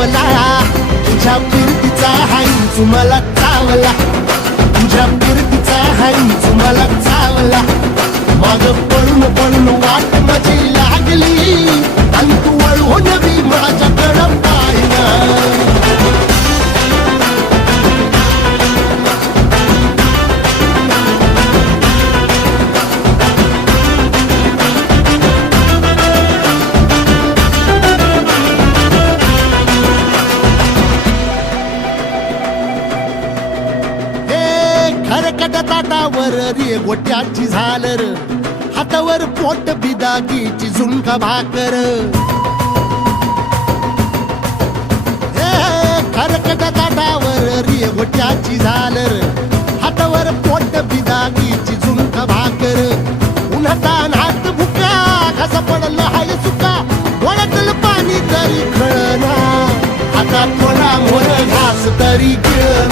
चावला, तुझ्या फिरतीचा हाईच मला चावला, तुझ्या फिरतीचा हाईच मला चावला. माग पळून पळून वाट माझी लागली आणि तू वळून बी माझ्याकडं पाहिना. खरकट ताटावर रे गोट्याची झालर, हातावर पोट बिदागीची झुणका भाकर. खरकट ताटावर रे गोट्याची झालर, हातावर पोट बिदागीची झुणका भाकर. उन्हातान हात भुका, कसा पडलं हाय सुका, डोळ्यातलं पाणी तरी कळना, आता थोडा मोर घास तरी गिळना.